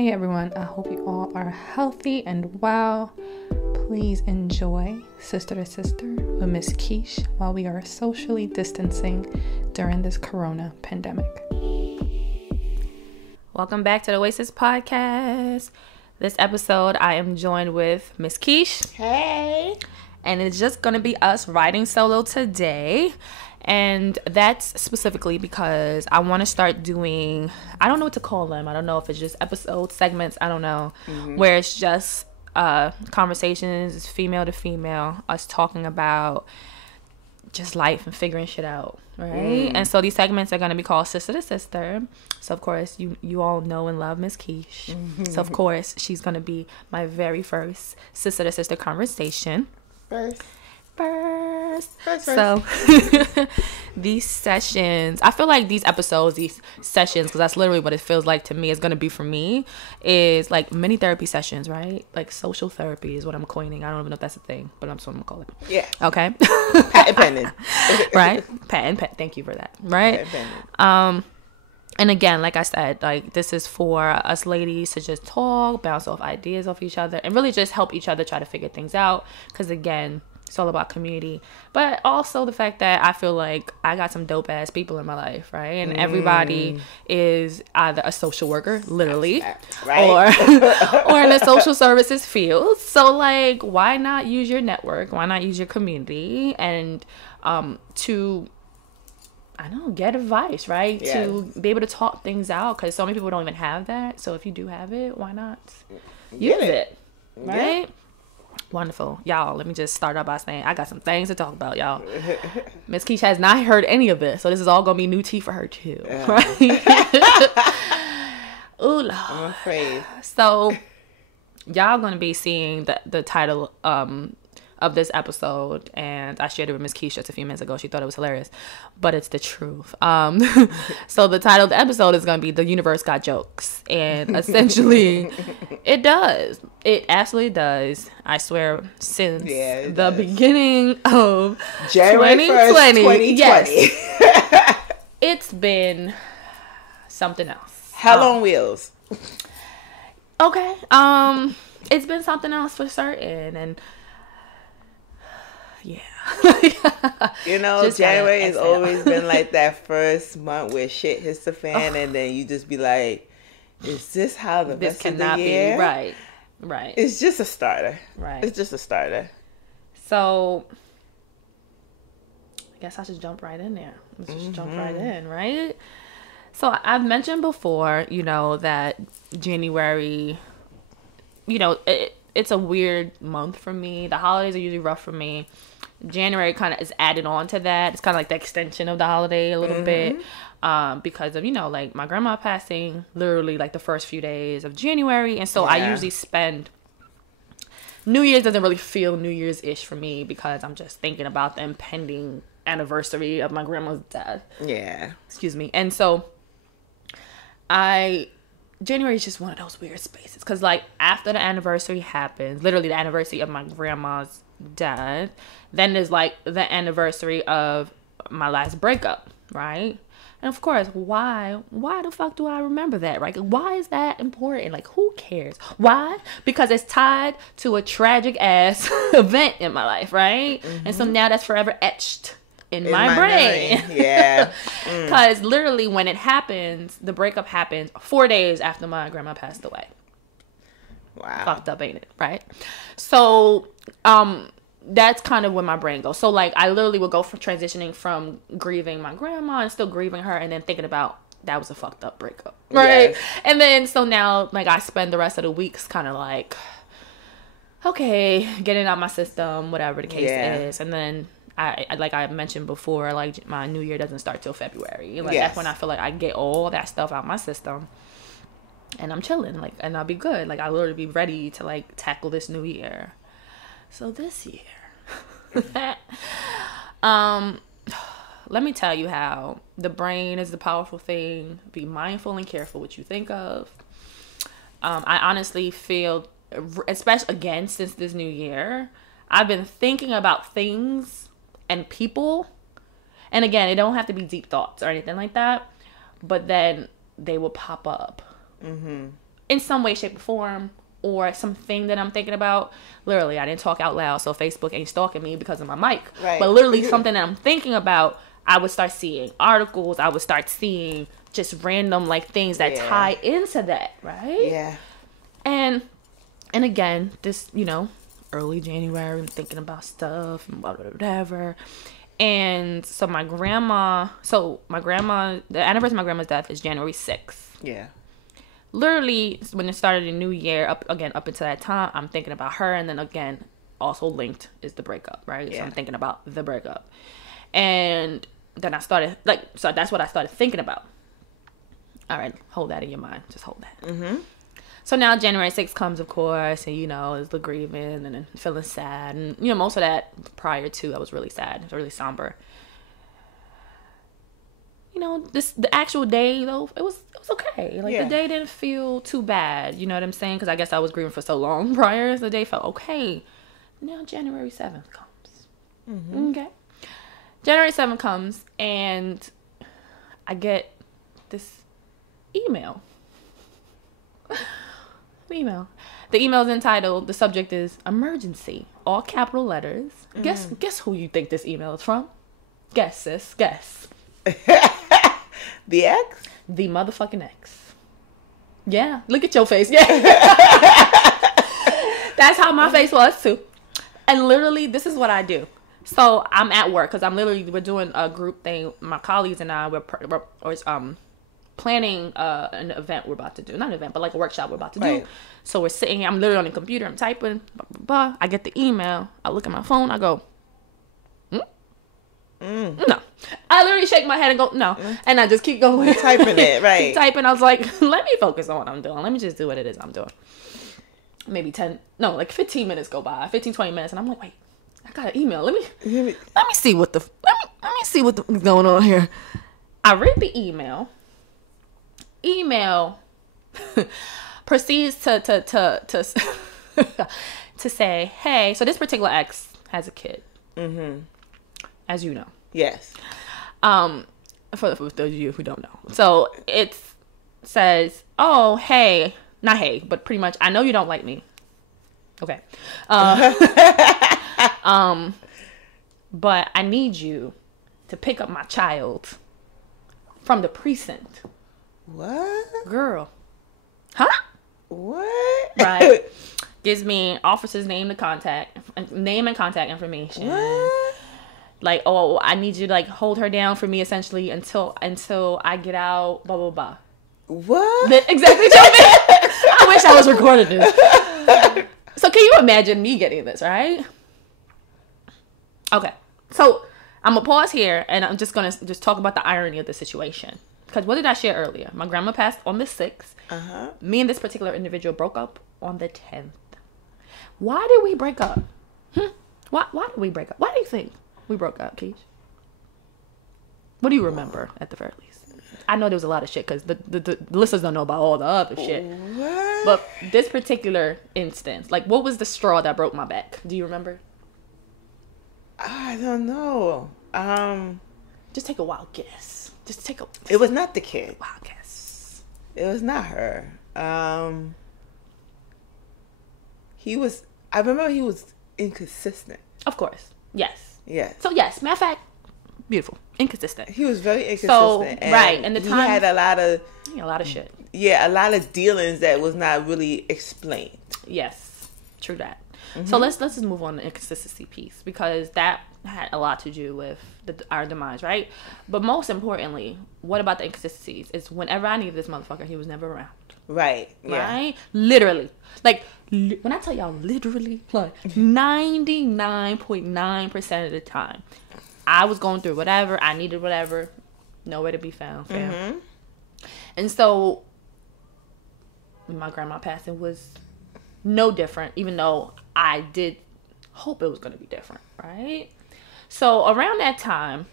Hey everyone, I hope you all are healthy and well. Please enjoy Sister to Sister with Miss Keesh while we are socially distancing during this corona pandemic. Welcome back to the Oasis Podcast. This episode, I am joined with Miss Keesh. Hey. And it's just going to be us riding solo today. And that's specifically because I want to start doing, I don't know what to call them. I don't know if it's just episode segments. I don't know. Where it's just conversations, female to female, us talking about just life and figuring shit out, right? And so these segments are going to be called Sister to Sister. So, of course, you all know and love Miss Keesh. So, of course, she's going to be my very first Sister to Sister conversation. First. So these sessions, I feel like these episodes, these sessions, because that's literally what it feels like to me, is going to be for me, is like mini therapy sessions, right? Like social therapy is what I'm coining. I don't even know if that's a thing, but that's what I'm going to call it. Yeah. Okay. Patent pending. Right? Patent. Thank you for that. Right? And again, like I said, like this is for us ladies to just talk, bounce off ideas off each other, and really just help each other try to figure things out. Because again, it's all about community, but also the fact that I feel like I got some dope ass people in my life, right? And everybody is either a social worker, literally, right? or in the social services field. So like, why not use your network? Why not use your community and to, I don't know, get advice, right? Yes. To be able to talk things out, because so many people don't even have that. So if you do have it, why not use it, right? Yeah. Wonderful. Y'all, let me just start out by saying I got some things to talk about, y'all. Miss Keesh has not heard any of this, so this is all going to be new tea for her, too. Right? Ooh, Lord. I'm afraid. So, y'all going to be seeing the title of this episode, and I shared it with Miss Keesh just a few minutes ago. She thought it was hilarious, but it's the truth. So the title of the episode is going to be The Universe Got Jokes, and essentially it does. It absolutely does. I swear, since the beginning of January 1st, 2020. Yes, it's been something else. Hell on wheels. Okay. It's been something else for certain, and you know, just January has always been like that first month where shit hits the fan, and then you just be like, is this how the rest of the year? Right. It's just a starter. Right. It's just a starter. So I guess I should jump right in there. Let's just jump right in, right? So I've mentioned before, you know, that January, you know, it's a weird month for me. The holidays are usually rough for me. January kind of is added on to that. It's kind of like the extension of the holiday a little bit, because of, you know, like my grandma passing literally like the first few days of January. And so I usually spend, New Year's doesn't really feel New Year's-ish for me because I'm just thinking about the impending anniversary of my grandma's death. Yeah. Excuse me. And so January is just one of those weird spaces because, like, after the anniversary happens, literally the anniversary of my grandma's death, then there's, like, the anniversary of my last breakup, right? And, of course, why the fuck do I remember that, right? Why is that important? Like, who cares? Why? Because it's tied to a tragic-ass event in my life, right? And so now that's forever etched in my brain. Yeah. Because literally when it happens, the breakup happens 4 days after my grandma passed away. Wow. Fucked up, ain't it? Right? So that's kind of where my brain goes. So like I literally would go from transitioning from grieving my grandma and still grieving her and then thinking about that was a fucked up breakup. Right? Yes. And then so now like I spend the rest of the weeks kind of like, okay, getting out my system, whatever the case is. And then I like I mentioned before, like my new year doesn't start till February. Like that's when I feel like I get all that stuff out of my system, and I'm chilling, like, and I'll be good. Like I'll literally be ready to like tackle this new year. So this year, let me tell you how the brain is the powerful thing. Be mindful and careful what you think of. I honestly feel, especially again since this new year, I've been thinking about things and people, and again, it don't have to be deep thoughts or anything like that, but then they will pop up in some way, shape, or form, or something that I'm thinking about. Literally, I didn't talk out loud, so Facebook ain't stalking me because of my mic. Right. But literally, something that I'm thinking about, I would start seeing articles. I would start seeing just random like things that tie into that, right? Yeah. And again, this, you know, early January, I'm thinking about stuff and whatever. And so the anniversary of my grandma's death is January 6th. Yeah. Literally, when it started the new year, up until that time, I'm thinking about her. And then again, also linked is the breakup, right? Yeah. So I'm thinking about the breakup. And then I started, so that's what I started thinking about. All right, hold that in your mind. Just hold that. Mm-hmm. So now January 6th comes, of course, and, you know, it's the grieving and then feeling sad. And, you know, most of that prior to, I was really sad. It was really somber. You know, the actual day, though, it was okay. Like, the day didn't feel too bad. You know what I'm saying? Because I guess I was grieving for so long prior. The day felt okay. Now January 7th comes. Mm-hmm. Okay. January 7th comes, and I get this email. The email is entitled, the subject is emergency, all capital letters. Guess who you think this email is from? Guess, sis, guess. The ex? The motherfucking ex. Yeah, look at your face. Yeah. That's how my face was too. And literally, this is what I do. So I'm at work because we're doing a group thing. My colleagues and I, we're planning an event we're about to do. Not an event, but like a workshop we're about to do. So we're sitting here. I'm literally on the computer. I'm typing. Blah, blah, blah. I get the email. I look at my phone. I go, no. I literally shake my head and go, no. And I just keep going. Typing it, right. Keep typing. I was like, let me focus on what I'm doing. Let me just do what it is I'm doing. Maybe 15 minutes go by. 15, 20 minutes. And I'm like, wait, I got an email. Let me see what let me see what's going on here. I read the email. Proceeds to say, hey, so this particular ex has a kid. Mm-hmm. As you know. Yes. For those of you who don't know. So it says, oh, hey, not hey, but pretty much, I know you don't like me. Okay. But I need you to pick up my child from the precinct. What? Girl. Huh? What? Right. Gives me officer's name and contact information. What? Like, oh, I need you to like hold her down for me essentially until I get out, blah, blah, blah. What? Exactly. I wish I was recording this. So can you imagine me getting this, right? Okay. So I'm going to pause here and I'm just going to talk about the irony of the situation. Because what did I share earlier? My grandma passed on the 6th. Uh-huh. Me and this particular individual broke up on the 10th. Why did we break up? Why did we break up? Why do you think we broke up, Keesh? What do you remember at the very least? I know there was a lot of shit because the listeners don't know about all the other shit. What? But this particular instance, like, what was the straw that broke my back? Do you remember? I don't know. Just take a wild guess. It was not the kid. Wild guess. It was not her. I remember he was inconsistent. Of course. Yes. Yes. So yes, matter of fact, beautiful. Inconsistent. He was very inconsistent. So, right. And the time he had a lot of shit. Yeah, a lot of dealings that was not really explained. Yes. True that. Mm-hmm. So let's just move on to the inconsistency piece because that had a lot to do with our demise, right? But most importantly, what about the inconsistencies? Is whenever I needed this motherfucker, he was never around. Right. Yeah. Right? Literally. Like, when I tell y'all literally, like, 99.9% of the time, I was going through whatever, I needed whatever, nowhere to be found, fam. Mm-hmm. And so, my grandma passing was no different, even though I did hope it was going to be different, right? So around that time,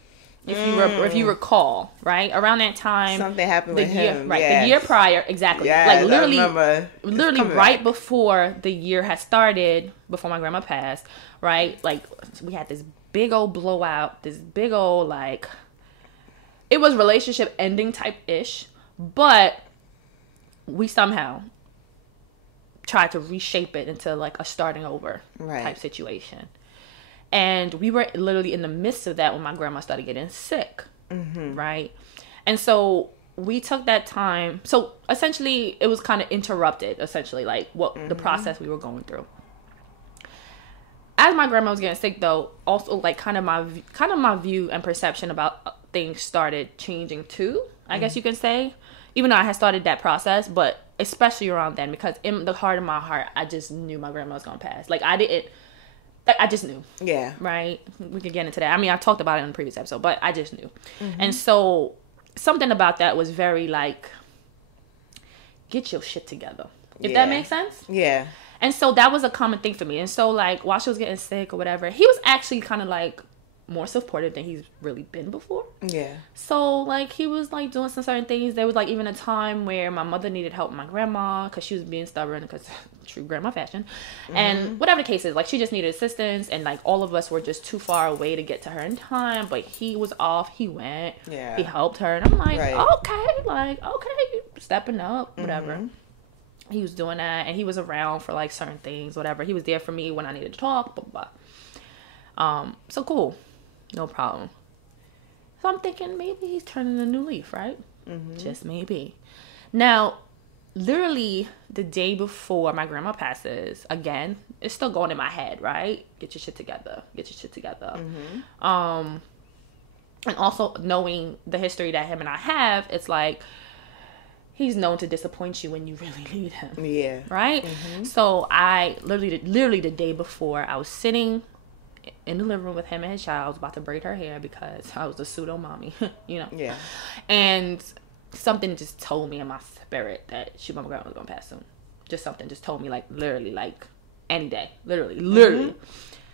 if you recall, right? Around that time, something happened with him, right? Yes. The year prior, exactly. Yes, like literally right back. before the year had started, before my grandma passed, right? Like we had this big old blowout, this big old like, it was relationship ending type ish, but we somehow tried to reshape it into like a starting over type situation. And we were literally in the midst of that when my grandma started getting sick. Right. And so we took that time. So essentially it was kind of interrupted, essentially, like what the process we were going through. As my grandma was getting sick, though, also like kind of my view and perception about things started changing too, I guess you can say. Even though I had started that process, but especially around then, because in the heart of my heart, I just knew my grandma was gonna pass. Like I just knew. Yeah. Right? We could get into that. I mean, I talked about it in the previous episode, but I just knew. And so something about that was very like, get your shit together. If that makes sense? Yeah. And so that was a common thing for me. And so like while she was getting sick or whatever, he was actually kind of like more supportive than he's really been before. Yeah. So like he was like doing some certain things. There was like even a time where my mother needed help with my grandma because she was being stubborn, because true grandma fashion. And whatever the case is, like she just needed assistance, and like all of us were just too far away to get to her in time. But he was off. He went. Yeah. He helped her, and I'm like, okay, stepping up, whatever. He was doing that, and he was around for like certain things, whatever. He was there for me when I needed to talk, blah, blah, blah. So cool. No problem. So I'm thinking maybe he's turning a new leaf, right? Just maybe. Now, literally the day before my grandma passes, again, it's still going in my head, right? Get your shit together. Get your shit together. And also knowing the history that him and I have, it's like, he's known to disappoint you when you really need him. Yeah. Right? So I literally the day before, I was sitting in the living room with him and his child. I was about to braid her hair because I was a pseudo mommy, you know? Yeah. And something just told me in my spirit that my grandma was going to pass soon. Just something just told me, like, literally, like, any day. Literally.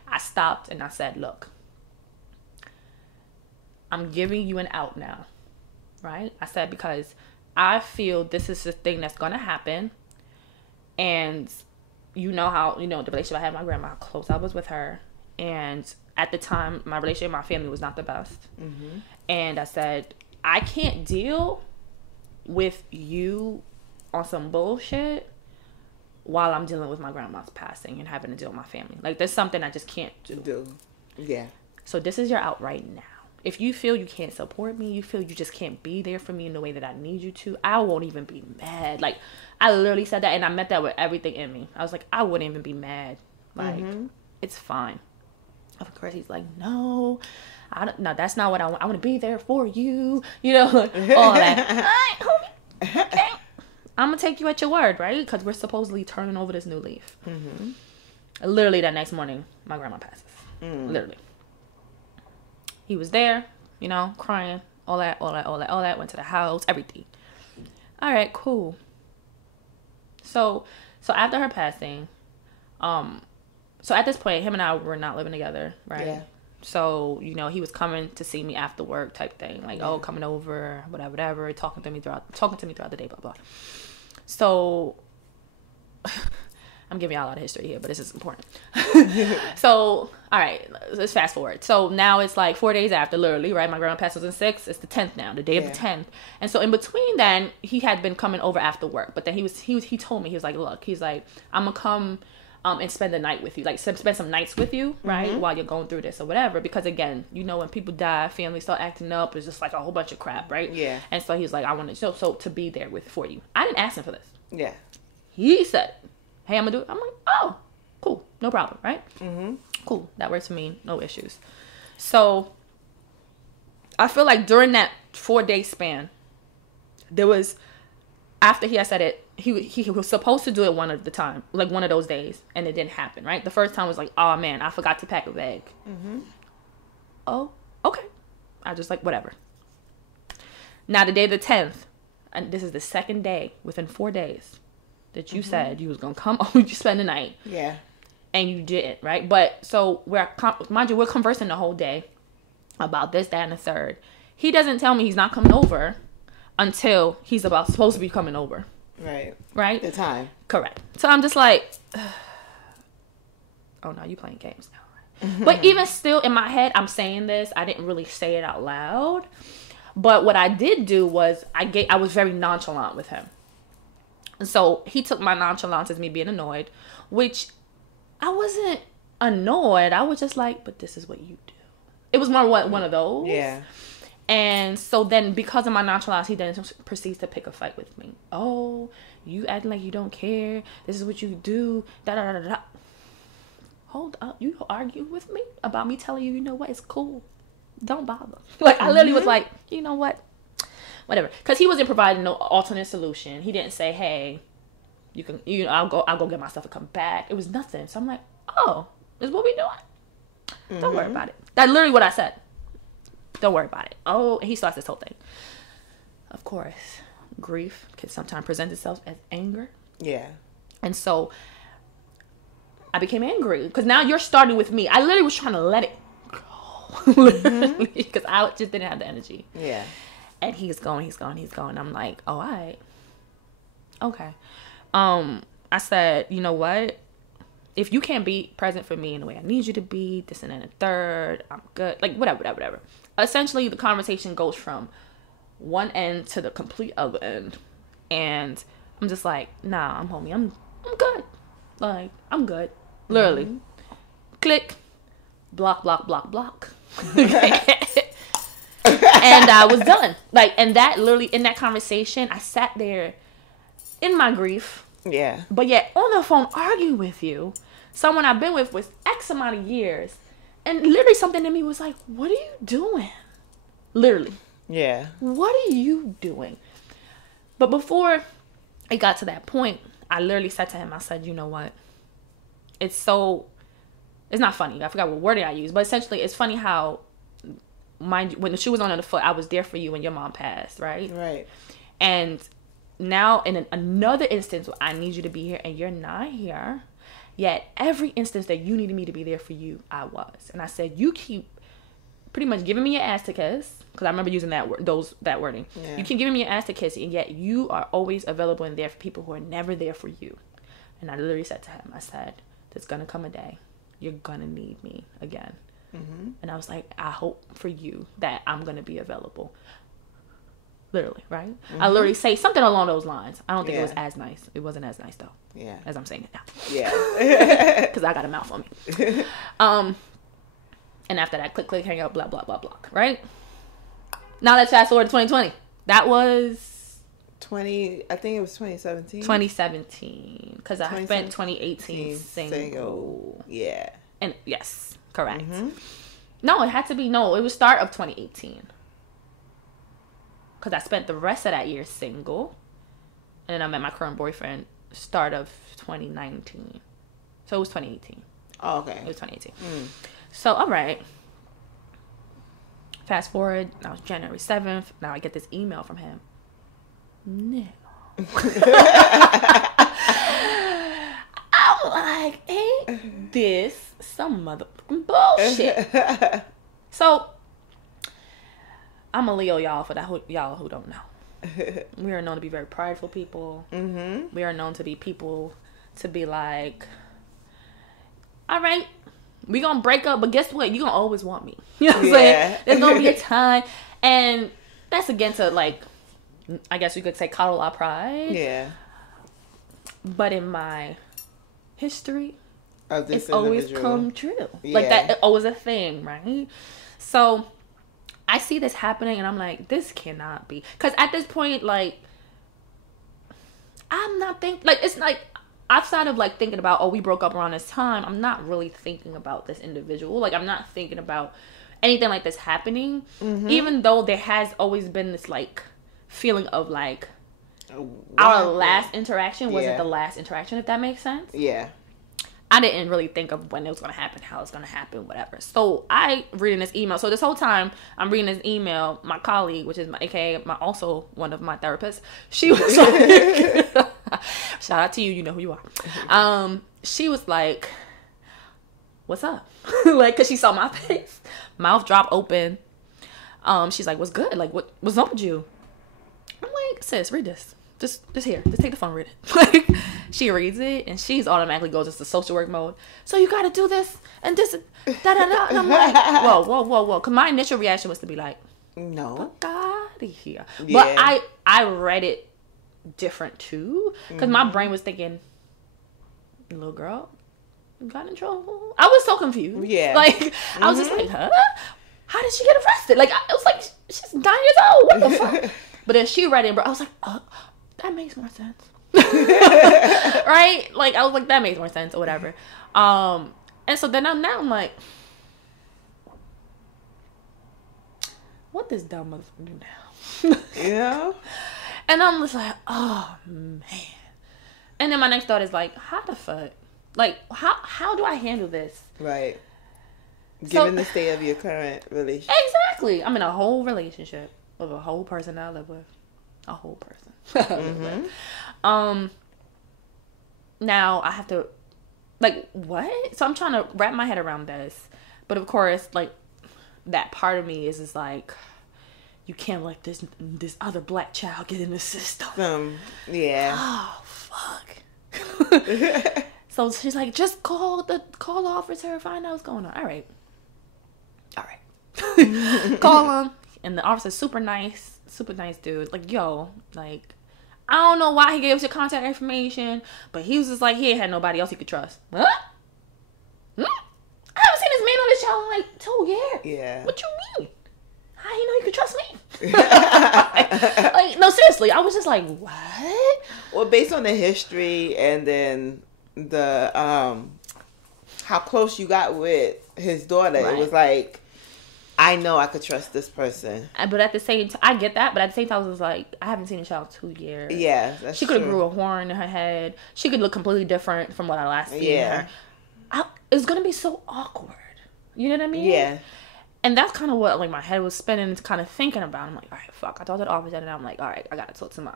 I stopped and I said, look, I'm giving you an out now. Right? I said, because I feel this is the thing that's going to happen. And you know how, the relationship I had with my grandma, how close I was with her. And at the time, my relationship with my family was not the best. And I said, I can't deal with you on some bullshit while I'm dealing with my grandma's passing and having to deal with my family. Like, there's something I just can't do. Yeah. So this is your out right now. If you feel you can't support me, you feel you just can't be there for me in the way that I need you to, I won't even be mad. Like, I literally said that, and I meant that with everything in me. I was like, I wouldn't even be mad. Like, it's fine. Of course, he's like, no, that's not what I want. I want to be there for you, all that. All right, homie. Okay. I'm going to take you at your word, right? Because we're supposedly turning over this new leaf. Literally that next morning, my grandma passes. Literally. He was there, crying, all that, went to the house, everything. All right, cool. So after her passing, so at this point, him and I were not living together, right? Yeah. So, he was coming to see me after work type thing. Like, coming over, whatever, talking to me throughout the day, blah, blah. So, I'm giving y'all a lot of history here, but this is important. So, all right, let's fast forward. So now it's like 4 days after, literally, right? My grandma passed on the 6th. It's the 10th now, the day of the 10th. And so in between then, he had been coming over after work. But then he told me, he was like, look, he's like, I'm going to come and spend the night with you, like spend some nights with you, right? While you're going through this or whatever. Because again, when people die, families start acting up. It's just like a whole bunch of crap, right? Yeah. And so he's like, I want to, so to be there for you. I didn't ask him for this. Yeah. He said, hey, I'm going to do it. I'm like, oh, cool. No problem, right? Cool. That works for me. No issues. So I feel like during that 4-day span, there was, after he had said it, he was supposed to do it one of the time, like one of those days, and it didn't happen, right? The first time was like, oh man, I forgot to pack a bag. Oh, okay. I just like, whatever. Now the day of the 10th, and this is the second day within 4 days that you said you was gonna come over, you spend the night. Yeah. And you didn't, right? But so we're conversing the whole day about this, that, and the third. He doesn't tell me he's not coming over until he's supposed to be coming over. Right? The time. Correct. So I'm just like, oh no, you playing games now. But even still in my head, I'm saying this. I didn't really say it out loud. But what I did do was I was very nonchalant with him. So he took my nonchalance as me being annoyed, which I wasn't annoyed. I was just like, but this is what you do. It was more one of those. Yeah. And so then because of my nonchalance, he then proceeds to pick a fight with me. Oh, you acting like you don't care. This is what you do. Da da da da. Hold up. You argue with me about me telling you, you know what? It's cool. Don't bother. Like, I literally was like, you know what? Whatever. Because he wasn't providing no alternate solution. He didn't say, hey, I'll go get my stuff and come back. It was nothing. So I'm like, oh, this is what we doing? Don't worry about it. That's literally what I said. Don't worry about it. Oh, and he starts this whole thing. Of course, grief can sometimes present itself as anger. Yeah. And so I became angry because now you're starting with me. I literally was trying to let it go because I just didn't have the energy. Yeah. And he's going. I'm like, oh, all right. Okay. I said, you know what? If you can't be present for me in the way I need you to be, this and then a third, I'm good. Like, whatever. Essentially, the conversation goes from one end to the complete other end. And I'm just like, nah, I'm good. Like, I'm good. Literally. Click. Block. And I was done. Like, and that literally, in that conversation, I sat there in my grief. Yeah. But yet, on the phone, arguing with you, someone I've been with X amount of years, and literally something in me was like, what are you doing? Literally. Yeah. What are you doing? But before it got to that point, I literally said to him, I said, you know what? It's not funny. I forgot what wording I used, but essentially it's funny how, mind you, when the shoe was on the foot, I was there for you when your mom passed, right? Right. And now in another instance where I need you to be here and you're not here, yet every instance that you needed me to be there for you, I was. And I said, you keep pretty much giving me your ass to kiss, because I remember using that wording. Yeah. You keep giving me your ass to kiss, and yet you are always available and there for people who are never there for you. And I literally said to him, I said, there's gonna come a day you're gonna need me again. And I was like, I hope for you that I'm gonna be available. Literally, right? I literally say something along those lines. I don't think it was as nice. It wasn't as nice though. Yeah. As I'm saying it now. Yeah. Because I got a mouth on me. And after that, click, hang up, blah, blah, blah, blah. Right? Now let's fast forward to 2020. That was... I think it was 2017. 2017. Because I spent 2018 single. Yeah. And yes, correct. No, it had to be... No, it was start of 2018. Because I spent the rest of that year single. And then I met my current boyfriend start of 2019. So it was 2018. Oh, okay. It was 2018. So, all right. Fast forward. Now it's January 7th. Now I get this email from him. No. I'm like, ain't this some motherfucking bullshit? So, I'm a Leo, y'all, for that y'all who don't know. We are known to be very prideful people. We are known to be people to be like, all right, we gonna break up, but guess what? You gonna always want me. You know what I'm saying? There's gonna be a time, and that's again to, like, I guess you could say coddle our pride. Yeah. But in my history, it's individual. always come true. Yeah. Like, that always a thing, right? So I see this happening and I'm like, this cannot be. Because at this point, like, I'm not thinking, like, it's like, outside of, like, thinking about, oh, we broke up around this time, I'm not really thinking about this individual. Like, I'm not thinking about anything like this happening. Even though there has always been this, like, feeling of, like, our last interaction wasn't the last interaction, if that makes sense. Yeah. I didn't really think of when it was going to happen, how it's going to happen, whatever. So I reading this email. So this whole time I'm reading this email, my colleague, which is my AKA also one of my therapists, she was like, shout out to you, you know who you are. She was like, what's up? Like, cause she saw my face, mouth drop open. She's like, what's good? Like, what's up with you? I'm like, sis, read this. Just here. Just take the phone, read it. Like, she reads it and she's automatically goes into social work mode. So you gotta do this and this da da da. And I'm like, whoa. Cause my initial reaction was to be like, no, fuck out of here. Yeah. But I read it different too, because my brain was thinking, little girl got in trouble. I was so confused. Yeah, like I was just like, huh? How did she get arrested? Like, it was like, she's 9 years old. What the fuck? But then she read it, bro. I was like, that makes more sense. Right? Like, I was like, that makes more sense or whatever. And so then I'm like, what this dumb motherfucker do now? Yeah. And I'm just like, oh, man. And then my next thought is like, how the fuck? Like, how do I handle this? Right. Given the state of your current relationship. Exactly. I'm in a whole relationship with a whole person I live with. A whole person. Now I have to, like, what? So I'm trying to wrap my head around this. But of course, like, that part of me is just like, you can't let this other black child get in the system. Yeah. Oh, fuck. So she's like, just call the officer, find out what's going on. All right. Call him. And the officer's super nice dude. Like, yo, like, I don't know why he gave us your contact information, but he was just like, he ain't had nobody else he could trust. What? I haven't seen this man on this show in like 2 years. Yeah. What you mean? How you know you could trust me? like, no, seriously. I was just like, what? Well, based on the history and then the how close you got with his daughter, right. It was like, I know I could trust this person. But at the same time, I get that, but at the same time, I was like, I haven't seen a child in 2 years. Yeah, that's She could have grew a horn in her head. She could look completely different from what I last seen her. It's going to be so awkward. You know what I mean? Yeah. And that's kind of what, like, my head was spinning, kind of thinking about. I'm like, all right, fuck. I talked to the officer, and I'm like, all right, I got to talk to my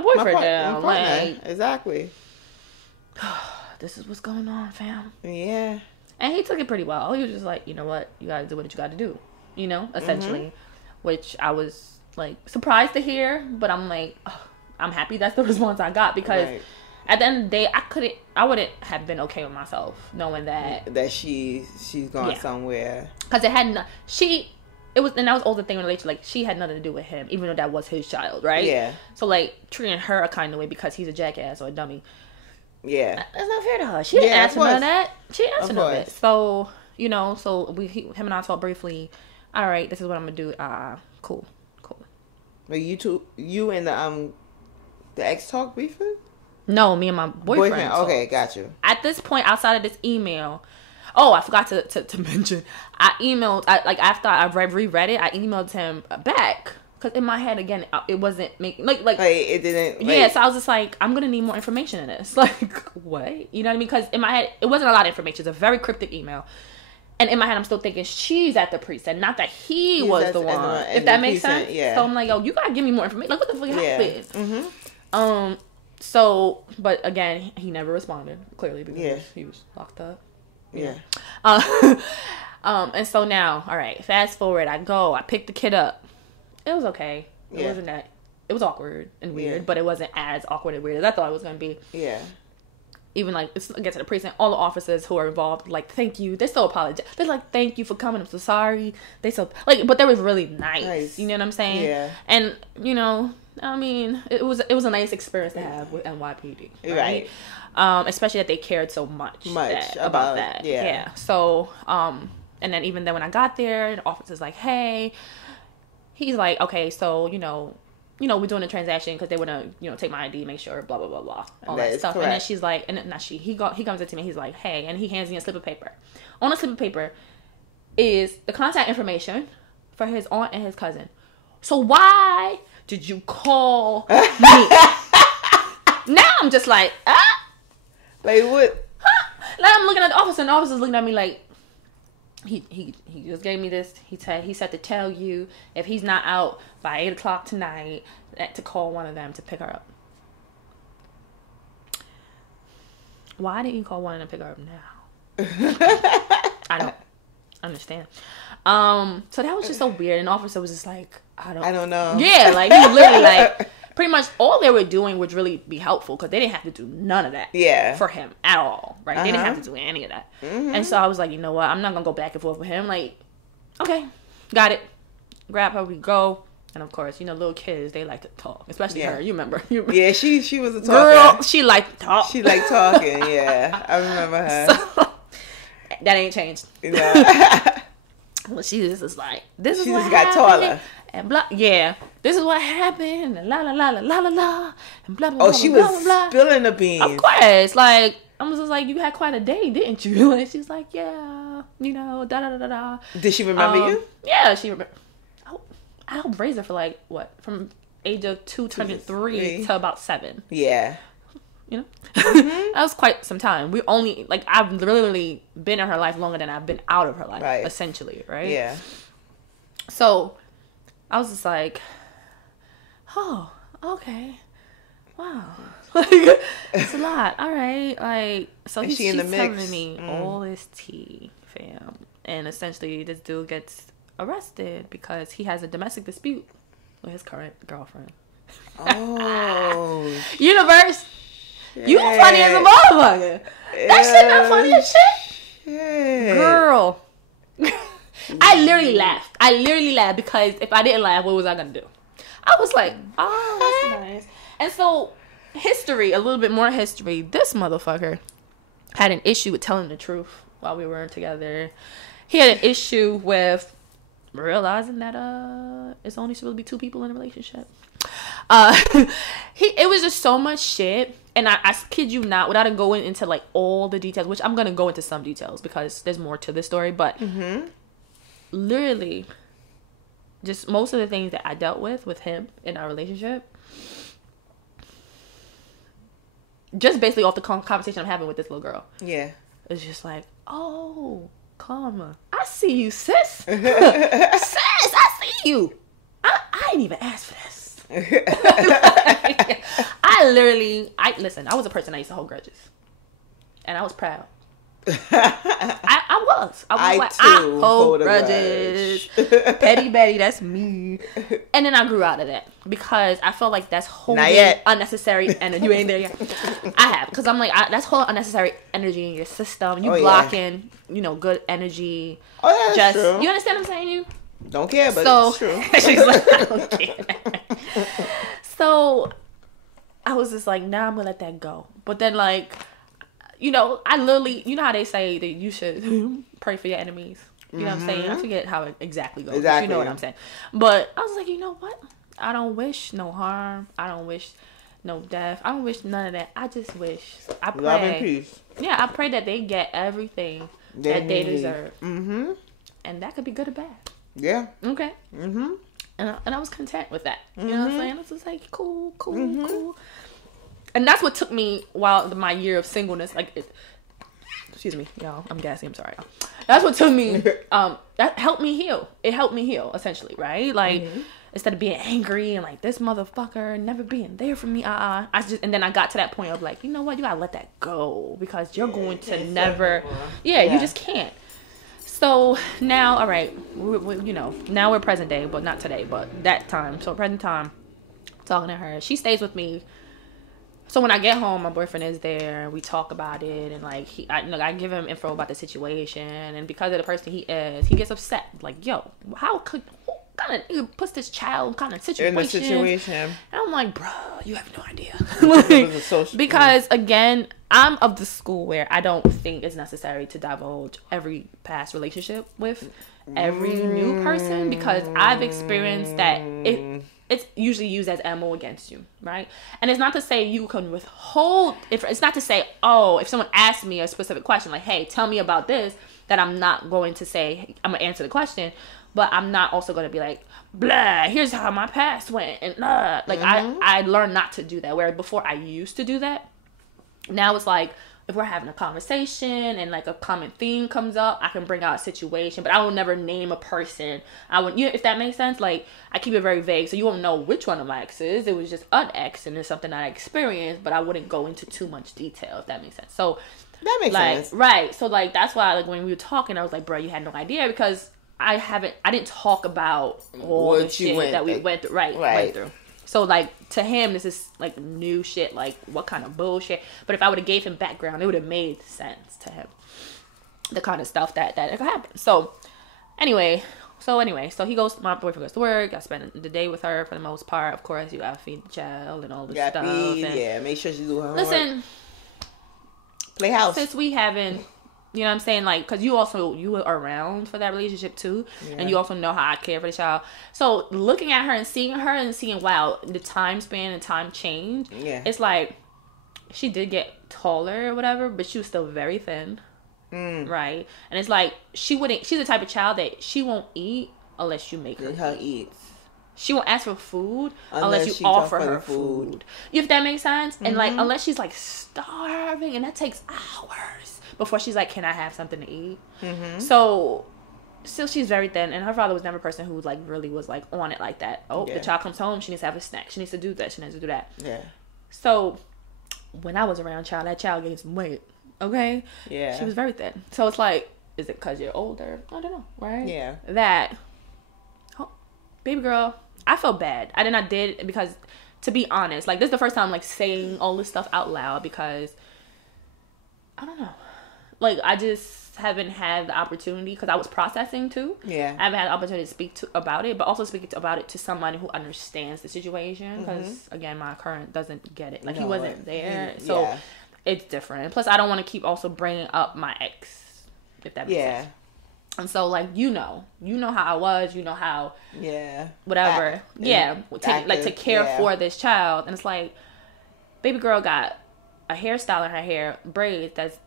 boyfriend now. Like, exactly. This is what's going on, fam. Yeah. And he took it pretty well. He was just like, you know what? You got to do what you got to do. You know, essentially. Which I was, like, surprised to hear. But I'm like, I'm happy that's the response I got. Because at the end of the day, I wouldn't have been okay with myself knowing that. That she's gone somewhere. Because it had and that was all the thing in relation. Like, she had nothing to do with him. Even though that was his child, right? Yeah. So, like, treating her a kind of way because he's a jackass or a dummy. Yeah, that's not fair to her. She didn't ask for none of that. She didn't ask for none of it. So, you know, him and I talked briefly. All right, this is what I'm gonna do. Cool. But you and the ex talk briefly? No, me and my boyfriend. Okay, got you. At this point, outside of this email, I forgot to mention. I emailed. After I reread it, I emailed him back. Because in my head, again, it wasn't making... Like it didn't... Yeah, so I was just like, I'm going to need more information in this. Like, what? You know what I mean? Because in my head, it wasn't a lot of information. It's a very cryptic email. And in my head, I'm still thinking she's at the precinct, not that he was the one. If that makes sense? Yeah. So I'm like, yo, you got to give me more information. Like, what the fuck happened? Mm-hmm. So, but again, he never responded, clearly, because he was locked up. Yeah. And so now, all right, fast forward, I pick the kid up. It was okay. It wasn't that. It was awkward and weird, but it wasn't as awkward and weird as I thought it was going to be. Yeah. Even, like, get to the precinct, all the officers who are involved, like, thank you. They still apologize. They're like, thank you for coming. I'm so sorry. They still, like, but they was really nice. You know what I'm saying? Yeah. And, you know, I mean, it was a nice experience to have with NYPD. Right. Especially that they cared so much about that. Yeah. So, and then even then when I got there, the officer's like, hey... He's like, okay, so, you know, we're doing a transaction because they want to, take my ID, make sure, blah, blah, blah, blah, all that stuff. Correct. And then she's like, and not she, he comes up to me, he's like, hey, and he hands me a slip of paper. On the slip of paper is the contact information for his aunt and his cousin. So why did you call me? Now I'm just like, Like what? Like I'm looking at the officer and the officer's looking at me like, He just gave me this. He said to tell you if he's not out by 8:00 tonight to call one of them to pick her up. Why didn't you call one of them to pick her up now? I don't understand. So that was just so weird. And the officer was just like, I don't know. Yeah, like he was literally like, pretty much all they were doing would really be helpful because they didn't have to do none of that for him at all, right? They didn't have to do any of that. And so I was like, you know what? I'm not going to go back and forth with him. Like, okay, got it. Grab her, we go. And of course, little kids, they like to talk, especially her. You remember? Yeah, she was a talker. Girl, she liked to talk. She liked talking. Yeah, I remember her. So, that ain't changed. Well, she just is like, this is what happened. She just got taller. And blah, yeah, this is what happened. And la la la la la la la. And blah blah blah. Oh, she was spilling the beans. Of course, like I was just like, you had quite a day, didn't you? And she's like, yeah, da da da da da. Did she remember you? Yeah, she remember. I helped raise her for like what, from age of 2 turning 3 to about 7. Yeah. That was quite some time. We only like I've literally been in her life longer than I've been out of her life, essentially, right? Yeah. So I was just like, oh, okay, wow, like it's a lot. All right, like so she's telling me all this tea, fam, and essentially this dude gets arrested because he has a domestic dispute with his current girlfriend. Oh, universe. You funny as a motherfucker. That shit not funny as shit. Girl. I literally laughed because if I didn't laugh, what was I going to do? I was like, oh, that's nice. And so, a little bit more history. This motherfucker had an issue with telling the truth while we were together. He had an issue with realizing that it's only supposed to be 2 people in a relationship. It was just so much shit. And I kid you not, without going into like all the details, which I'm going to go into some details because there's more to this story. But literally, just most of the things that I dealt with him in our relationship, just basically off the conversation I'm having with this little girl. Yeah. It's just like, oh, karma. I see you, sis. Sis, I see you. I didn't even ask for this. Listen, I was a person that used to hold grudges, and I was proud. I was like, I hold grudges. Petty Betty, that's me. And then I grew out of that because I felt like that's holding unnecessary energy. You ain't there yet. I have, because I'm like, that's whole unnecessary energy in your system. You blocking, good energy. Oh, yeah, that's true. You understand what I'm saying? You don't care, but it's true. She's like, I don't care. So I was just like, nah, I'm gonna let that go. But then, like, I literally, how they say that you should pray for your enemies. You know what I'm saying? I forget how it exactly goes. Exactly. You know what I'm saying. But I was like, you know what? I don't wish no harm. I don't wish no death. I don't wish none of that. I just wish. I pray. Love and peace. Yeah, I pray that they get everything that they deserve. Mm-hmm. And that could be good or bad. Yeah. Okay. Mm-hmm. And I was content with that. You know what I'm saying? I was just like, cool. And that's what took me while my year of singleness, excuse me, y'all. I'm gassy. I'm sorry, y'all. That's what took me. That helped me heal. It helped me heal, essentially, right? Like, instead of being angry and like this motherfucker never being there for me, and then I got to that point of like, you know what? You gotta let that go because you're going to never. Yeah, you just can't. So now, all right, now we're present day, but not today, but that time. So present time, talking to her. She stays with me. So when I get home, my boyfriend is there. We talk about it, and like I give him info about the situation, and because of the person he is, he gets upset. Like, yo, who kind of puts this child kind of situation in a situation? And I'm like, bro, you have no idea. Because again, I'm of the school where I don't think it's necessary to divulge every past relationship with every new person, because I've experienced that it's usually used as ammo against you, right? And it's not to say you can withhold. It's not to say, if someone asks me a specific question, like, hey, tell me about this, that I'm not going to say, I'm going to answer the question, but I'm not also going to be like, blah, here's how my past went, and like, I learned not to do that, where before I used to do that. Now it's like, if we're having a conversation and like a common theme comes up, I can bring out a situation, but I will never name a person. I would, if that makes sense. Like, I keep it very vague, so you won't know which one of my exes. It was just an ex, and it's something that I experienced, but I wouldn't go into too much detail, if that makes sense. So that makes sense, right? So like, that's why, like, when we were talking, I was like, bro, you had no idea, because I didn't talk about all the shit that we went through, went through. So, like, to him, this is, like, new shit, like, what kind of bullshit. But if I would have gave him background, it would have made sense to him. The kind of stuff that could happen. So, anyway, So anyway, so my boyfriend goes to work. I spend the day with her for the most part. Of course, you gotta feed the child and all this stuff. And make sure she do her homework. Listen, play house. Since we haven't, you know what I'm saying? Like, because you were around for that relationship too. Yeah. And you also know how I care for the child. So looking at her and seeing wow, the time span and time change. Yeah. It's like, she did get taller or whatever, but she was still very thin. Right? And it's like, she's the type of child that she won't eat unless you make her eat. She won't ask for food unless you offer her food. If that makes sense? And like, unless she's like starving, and that takes hours before she's like, can I have something to eat? So still, she's very thin, and her father was never a person who like really was like on it like that. The child comes home, she needs to have a snack, she needs to do this, she needs to do that. So when I was around that child gained some weight. Okay? Yeah. She was very thin. So it's like, is it because you're older? I don't know, right? Yeah. Baby girl, I felt bad. I did because, to be honest, like, this is the first time, like, saying all this stuff out loud because, I don't know. Like, I just haven't had the opportunity because I was processing, too. Yeah. I haven't had the opportunity to speak about it, but also speak about it to somebody who understands the situation because, again, my current doesn't get it. Like, he wasn't there. So it's different. Plus, I don't want to keep also bringing up my ex, if that makes sense. And so, like, you know how I was, how, whatever. To care for this child. And it's like, baby girl got a hairstyle in her hair, braids,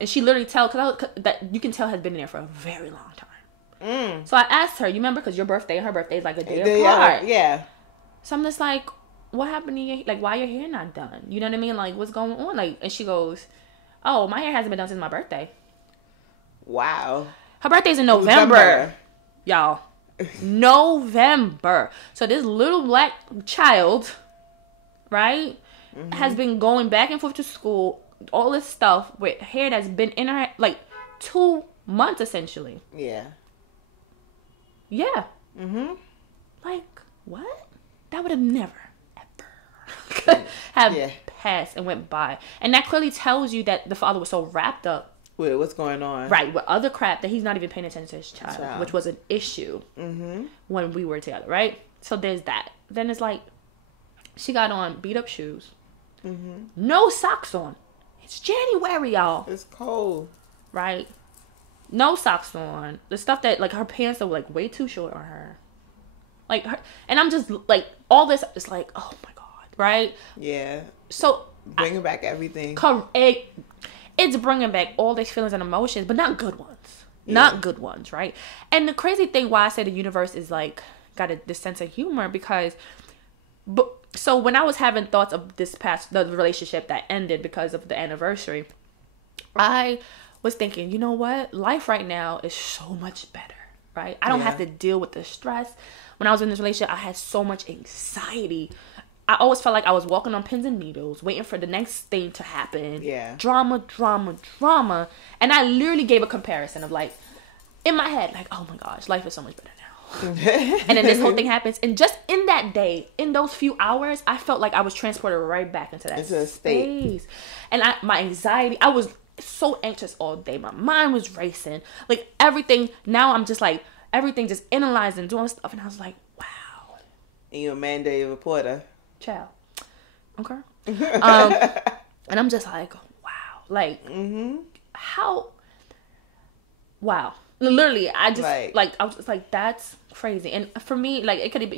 and she literally that you can tell has been in there for a very long time. So I asked her, you remember, because your birthday and her birthday is like a day apart. Yeah. So I'm just like, what happened to your, like, why your hair not done? You know what I mean? Like, what's going on? Like, and she goes, oh, my hair hasn't been done since my birthday. Wow. Her birthday's in November. Y'all. November. So this little black child, right, has been going back and forth to school, all this stuff with hair that's been in her, like, 2 months, essentially. Yeah. Yeah. Like, what? That would have never have passed and went by. And that clearly tells you that the father was so wrapped up with what's going on. Right, with other crap that he's not even paying attention to his child, which was an issue when we were together, right? So there's that. Then it's like, she got on beat up shoes. No socks on. It's January, y'all. It's cold. Right? No socks on. The stuff that, like, her pants are, like, way too short on her. Like, her, and I'm just, like, all this is like, oh my God. Right? Yeah. So bringing back everything. It's bringing back all these feelings and emotions, but not good ones. Yeah. Not good ones, right? And the crazy thing why I say the universe is like got this sense of humor because, so when I was having thoughts of the relationship that ended because of the anniversary, I was thinking, you know what? Life right now is so much better, right? I don't have to deal with the stress. When I was in this relationship, I had so much anxiety. I always felt like I was walking on pins and needles, waiting for the next thing to happen. Yeah. Drama. And I literally gave a comparison of, like, in my head, like, oh my gosh, life is so much better now. And then this whole thing happens. And just in that day, in those few hours, I felt like I was transported right back into that space. And my anxiety, I was so anxious all day. My mind was racing. Like, everything, now I'm just like, everything just analyzing, doing stuff. And I was like, wow. And you're a mandated reporter. Child. Okay. And I'm just like, wow. Like, how? Wow. Literally, I just, I was just like, that's crazy. And for me, like, I could have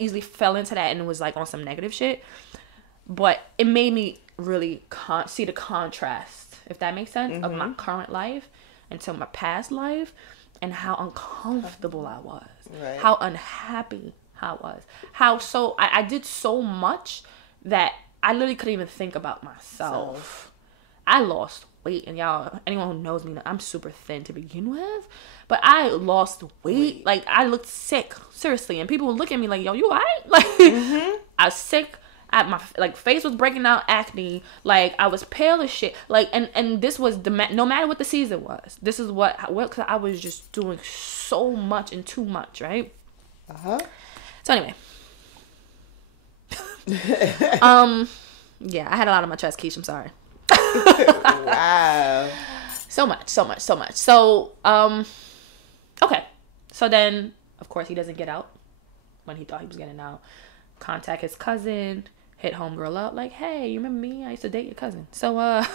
easily fell into that and it was, like, on some negative shit. But it made me really see the contrast, if that makes sense, of my current life and to my past life and how uncomfortable I was. Right. How unhappy I was. I did so much that I literally couldn't even think about myself. I lost weight, and y'all, anyone who knows me, I'm super thin to begin with, but I lost weight. Like, I looked sick, seriously, and people would look at me like, yo, you alright? Like, I was sick. My face was breaking out acne. Like, I was pale as shit. Like, and this was no matter what the season was. This is what cause I was just doing so much and too much, right? So anyway, yeah, I had a lot on my chest, Keesh. I'm sorry. Wow. So much. So, okay. So then Of course, he doesn't get out when he thought he was getting out. Contact his cousin, hit homegirl up, like, hey, you remember me? I used to date your cousin. So, I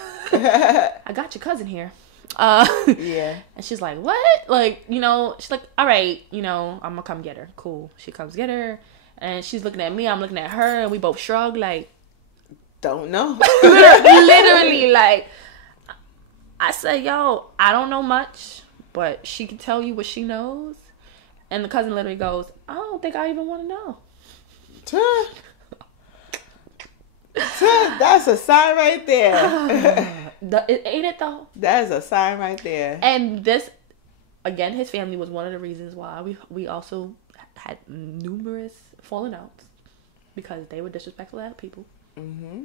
got your cousin here. Yeah. And she's like, what? Like, you know, she's like, all right, you know, I'm gonna come get her. Cool. She comes get her. And she's looking at me, I'm looking at her, and we both shrug, like, don't know. Literally, like, I said, yo, I don't know much, but she can tell you what she knows. And the cousin literally goes, I don't think I even want to know. That's a sign right there. Ain't it though? That is a sign right there. And this, again, his family was one of the reasons why we also had numerous falling outs, because they were disrespectful to people. Mm-hmm.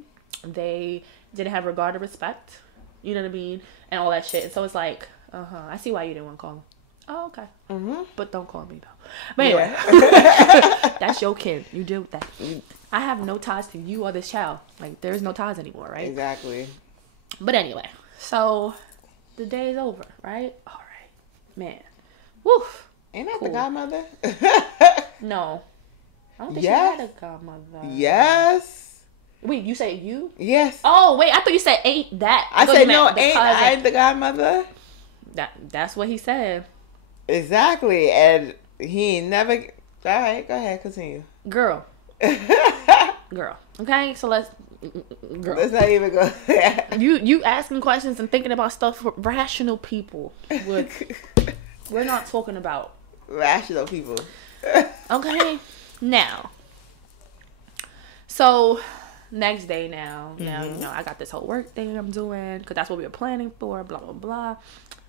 They didn't have regard or respect, you know what I mean, and all that shit. And so it's like, I see why you didn't want to call him. Oh, okay. Mm-hmm. But don't call me though. But anyway, that's your kid. You deal with that. I have no ties to you or this child. Like, there's no ties anymore, right? Exactly. But anyway, so the day is over, right? All right, man. Woof. Ain't that the godmother? No, I don't think she had a godmother. Yes. Wait, you said you? Yes. Oh, wait, I thought you said ain't that. I said no, ain't the godmother. That's what he said. Exactly, and he ain't never. All right, go ahead, continue. Girl. Okay, so let's not even go there. You asking questions and thinking about stuff for rational people. We're not talking about rational people. Okay, now. So next day now, you know, I got this whole work thing I'm doing, because that's what we were planning for. Blah blah blah.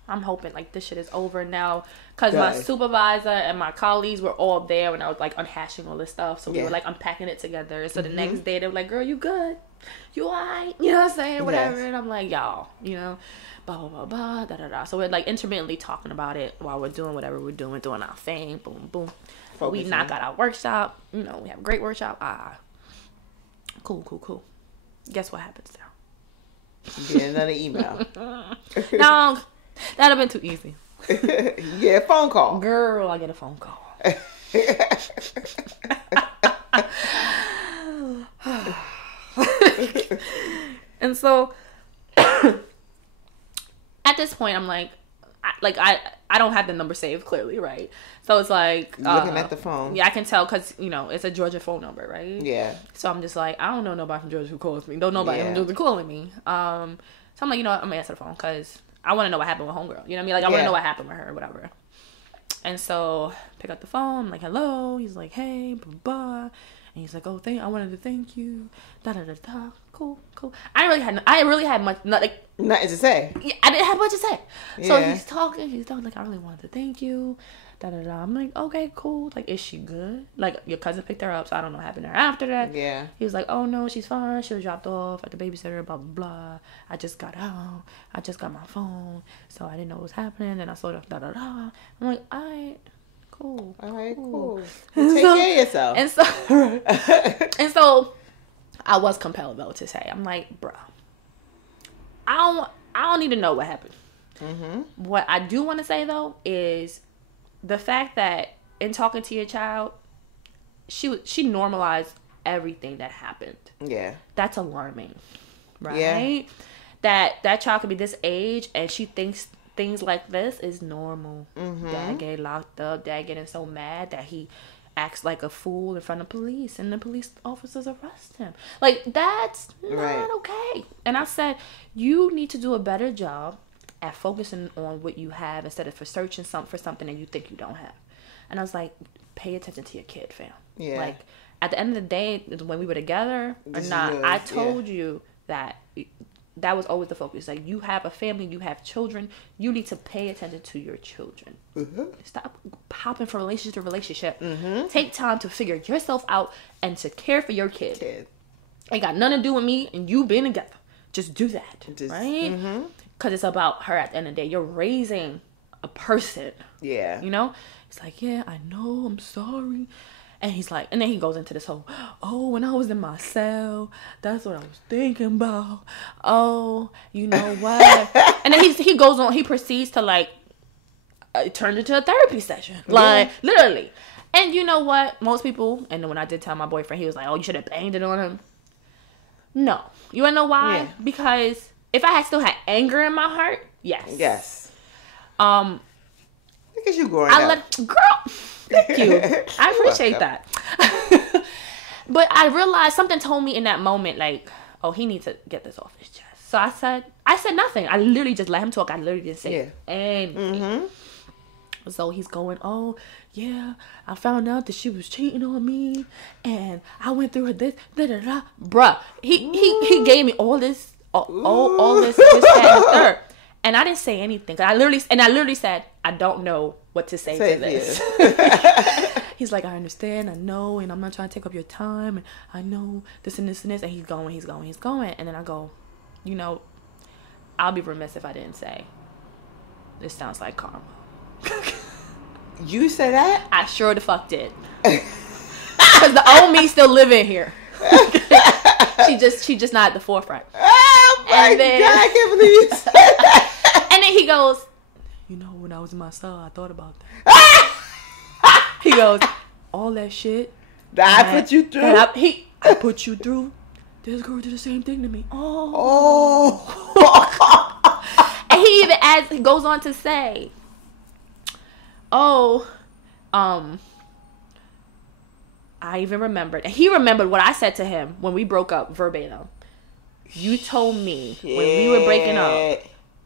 I'm hoping like this shit is over now, because my supervisor and my colleagues were all there when I was like unhashing all this stuff. So we were like unpacking it together. So the next day they were like, girl, you good? You alright? You know what I'm saying? Whatever. Yes. And I'm like, y'all, you know, blah, blah, blah, blah, da, da, da. So we're like intermittently talking about it while we're doing whatever we're doing our thing. Boom, boom. But we knock out our workshop. You know, we have a great workshop. Cool. Guess what happens now? Get another email. No. That'd have been too easy. Yeah, a phone call. Girl, I get a phone call. And so at this point I'm like I don't have the number saved clearly, right? So it's like looking at the phone. Yeah, I can tell, because you know it's a Georgia phone number, right? Yeah. So I'm just like, I don't know nobody from Georgia who calls me. Don't nobody from Georgia calling me. So I'm like, you know what? I'm gonna answer the phone, because I want to know what happened with homegirl. You know what I mean? Like, I want to know what happened with her or whatever. And so pick up the phone. I'm like, hello. He's like, hey, blah, blah. And he's like, oh, I wanted to thank you. Da da da da. Cool. I really had much, nothing to say. Yeah, I didn't have much to say. So he's talking like, I really wanted to thank you. Da da da. I'm like, okay, cool. Like, is she good? Like, your cousin picked her up, so I don't know what happened to her after that. Yeah. He was like, oh no, she's fine. She was dropped off at the babysitter. Blah blah blah. I just got out. I just got my phone, so I didn't know what was happening. And I saw the da da da. I'm like, all right, cool. All right, cool. Take care of yourself. And so I was compelled though to say, I'm like, bro, I don't need to know what happened. Mm-hmm. What I do want to say though is the fact that in talking to your child, she normalized everything that happened. Yeah. That's alarming. Right? Yeah. That child could be this age and she thinks things like this is normal. Mm-hmm. Dad getting locked up, dad getting so mad that he acts like a fool in front of police and the police officers arrest him. Like, that's not okay. And I said, you need to do a better job at focusing on what you have instead of searching for something that you think you don't have. And I was like, pay attention to your kid, fam. Yeah. Like, at the end of the day, when we were together or not, I told you that was always the focus. Like, you have a family, you have children, you need to pay attention to your children. Mm-hmm. Stop hopping from relationship to relationship. Mm-hmm. Take time to figure yourself out and to care for your kid. Ain't got nothing to do with me and you being together. Just do that, right? Mm-hmm. Because it's about her at the end of the day. You're raising a person. Yeah. You know? It's like, yeah, I know, I'm sorry. And he's like, and then he goes into this whole, oh, when I was in my cell, that's what I was thinking about. Oh, you know what? And then he goes on, he proceeds to like it turned into a therapy session. Like, literally. And you know what? Most people, and when I did tell my boyfriend, he was like, oh, you should have banged it on him. No. You want to know why? Yeah. Because if I still had anger in my heart, yes. Yes. Look at you growing up. Girl, thank you. I appreciate that. But I realized something told me in that moment, like, oh, he needs to get this off his chest. So I said nothing. I literally just let him talk. I literally didn't say anything. So he's going, oh, yeah, I found out that she was cheating on me, and I went through her this, da-da-da. Bruh, he gave me all this, all this, that, and the third. And I didn't say anything. I literally said, I don't know what to say to this. He's like, I understand, I know, and I'm not trying to take up your time, and I know this and this and this. And he's going. And then I go, you know, I'll be remiss if I didn't say, this sounds like karma. You said that? I sure the fuck did. Because the old me still living here. she just not at the forefront. Oh my God, I can't believe you said that. And then he goes, you know, when I was in my cell, I thought about that. He goes, all that shit that I put you through. I put you through. This girl did the same thing to me. Oh. And he even he goes on to say, oh, I even remembered. And he remembered what I said to him when we broke up verbatim. You told me when we were breaking up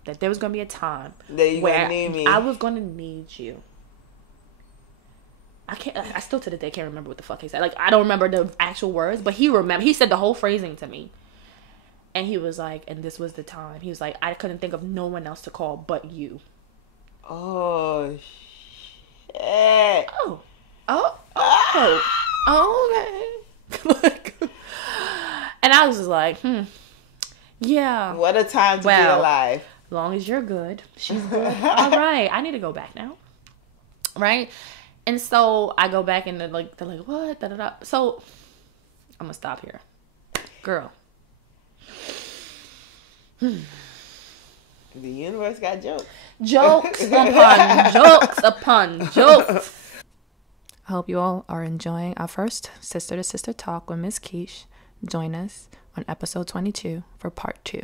that there was going to be a time where I was going to need you. I still to this day can't remember what the fuck he said. Like, I don't remember the actual words, but he said the whole phrasing to me. And he was like, and this was the time. He was like, I couldn't think of no one else to call but you. Oh, shit. Okay. And I was just like, yeah. What a time to be alive. As long as you're good, she's good. All right, I need to go back now. Right? And so I go back and they're like, what? Da, da, da. So I'm gonna stop here, girl. The universe got jokes. Jokes upon jokes upon jokes. I hope you all are enjoying our first sister to sister talk with Miss Keesh. Join us on episode 22 for part 2.